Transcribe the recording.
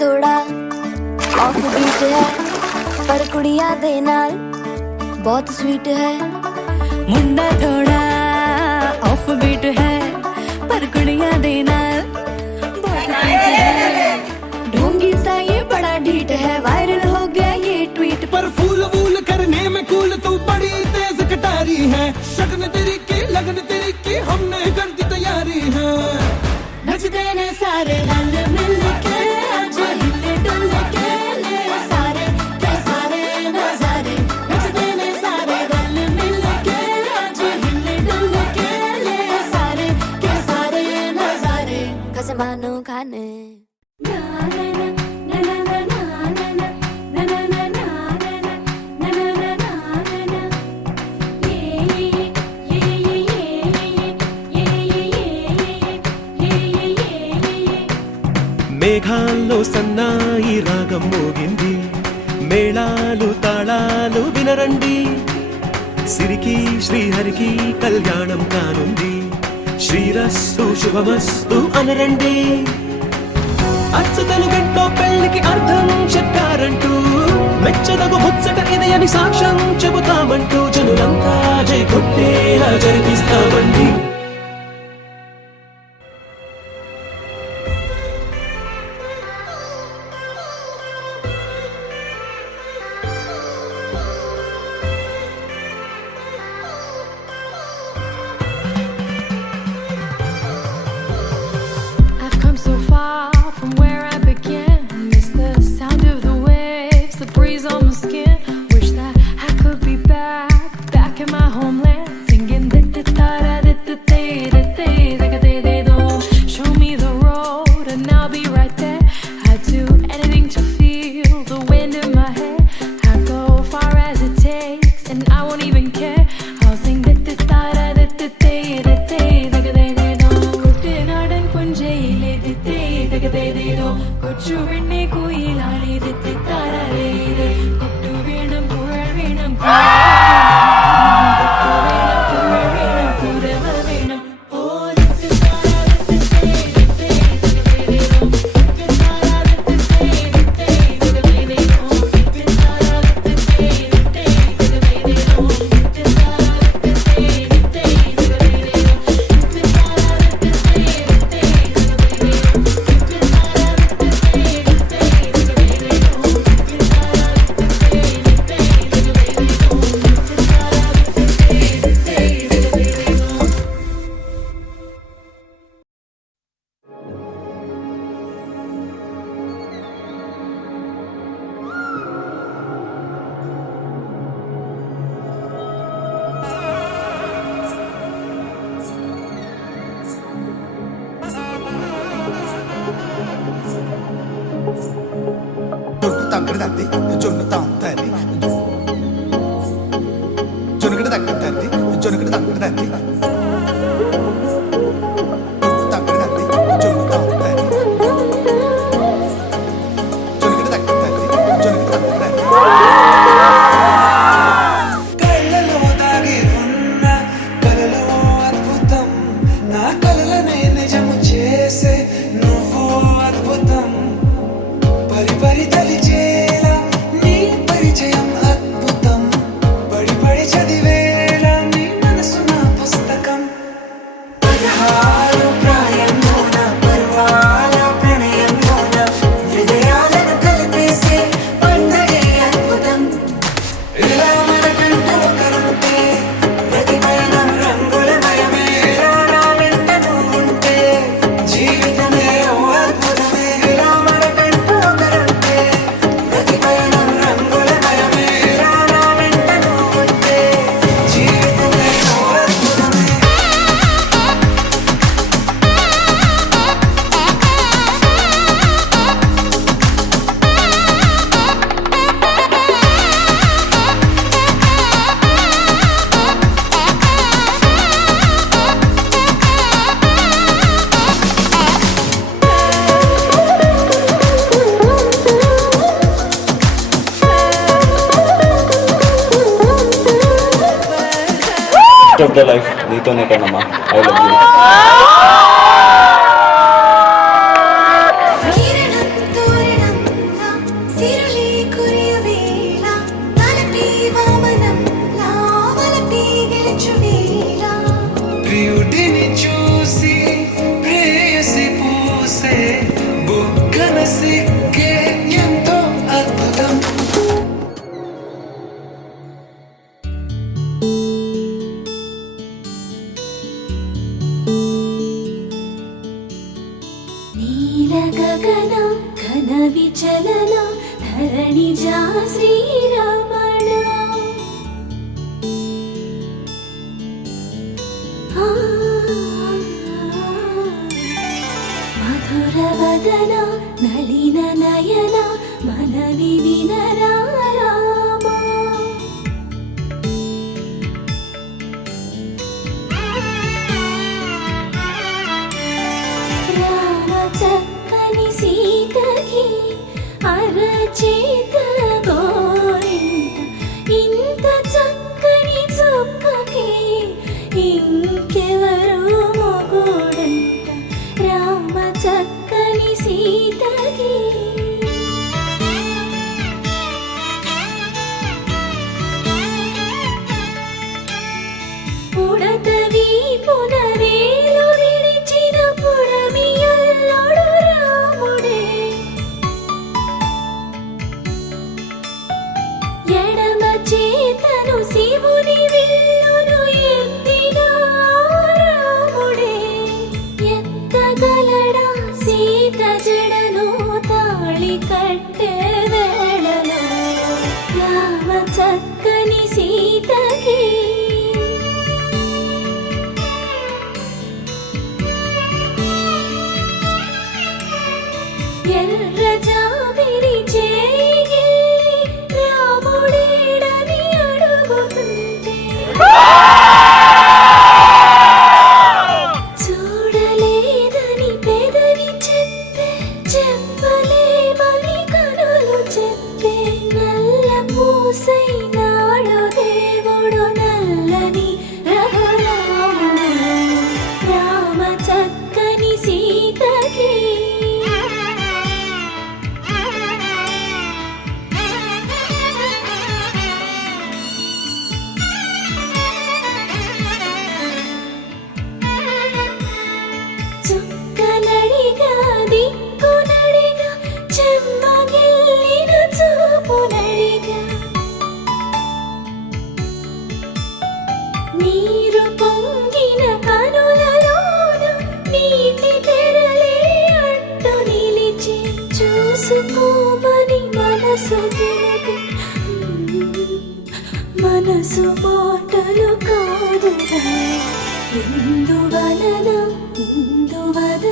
थोड़ा off beat है पर कुड़ियां दे नाल बहुत स्वीट है। मुंडा थोड़ा ऑफ बीट है पर कुड़ियां दे नाल बहुत स्वीट है। ढोंगी सा ये बड़ा ढीठ है, वायरल हो गया ये ट्वीट। पर फूल वूल करने में कूल तू बड़ी तेज कटारी है। शगन तेरी की लगन तेरी की हमने कर दी तैयारी है। नचते ने सारे रल मिल के आज हिले डुल के ले सारे के सारे नजारे। नचते ने सारे रल मिल के आज हिले डुल के ले सारे के सारे नजारे। कसमानो खाने మేఘాల్లో సన్నాయి రాగం మోగింది, మేళాలు తాళాలు వినరండి. సిరికి శ్రీహరికి కళ్యాణం కానుంది, శ్రీరస్తు శుభమస్తు అనరండి. అచ్చతలు గంటో పెళ్లికి అర్థం చెప్పారంటూ, మెచ్చదగు ముచ్చట ఇది అని సాక్ష్యం చెబుతామంటూ జనులంతా జై కొట్టేలా జరిపిస్తామండి. So far from where I began, miss the sound of the waves, the breeze on my skin. Wish that I could be back in my homeland, singing show me the road and I'll be right there. I'd do anything to feel the wind in my hair. I'd go far as it takes and I won't even care. I'll sing കൊച്ചു പെണ്ണെ കുയിലാളി കൊട്ടു വേണം പുഴ വേണം പുരവ വേണം. of the life నీతోనే కన్నమ్మా. I love you. దిక్కే ఎంతో అద్భుతం. నీల గగన ఘన విచలన ధరణిజా శ్రీరమణ మధుర వదన నళిన నయన మనవి వినరా రామా. రామ చక్కని సీతకి అరచేత గోరింట ఇంత చక్కని చుక్కకి ఇంకెవరు మొగుడంట. రామ చక్కని సీతకి ఉడతవి పునవేలు విడిచిన పుడమియల్లోడు రాముడే. ఎడమ చేతను శివుని విల్లును ఎత్తిన రాముడే. ఎత్తగలడా సీత జడను తాళి కట్టే వేళలో రామ చక్కని సీతకి ఎర్ర జాబిలి చేయి రాముడేడని అడుగుతుంటే చూడలేదని పెదవి చెప్పే చెప్పలేమని కనులు చెప్పే. నల్ల పూసై నాడు దేవుడు నల్లని రఘురాముడు. రామ చక్కని సీతకి చుక్కనడిగా దిక్కునడిగా చెమ్మగిల్లిన చూపునడిగా నీరు పొంగిన కనులలోన నీటి తెరలే అడ్డు నిలిచి చూసుకోమని మనసు తెలిపి మనసు మాటలు కాదురా. ఇందువలన ఇందువద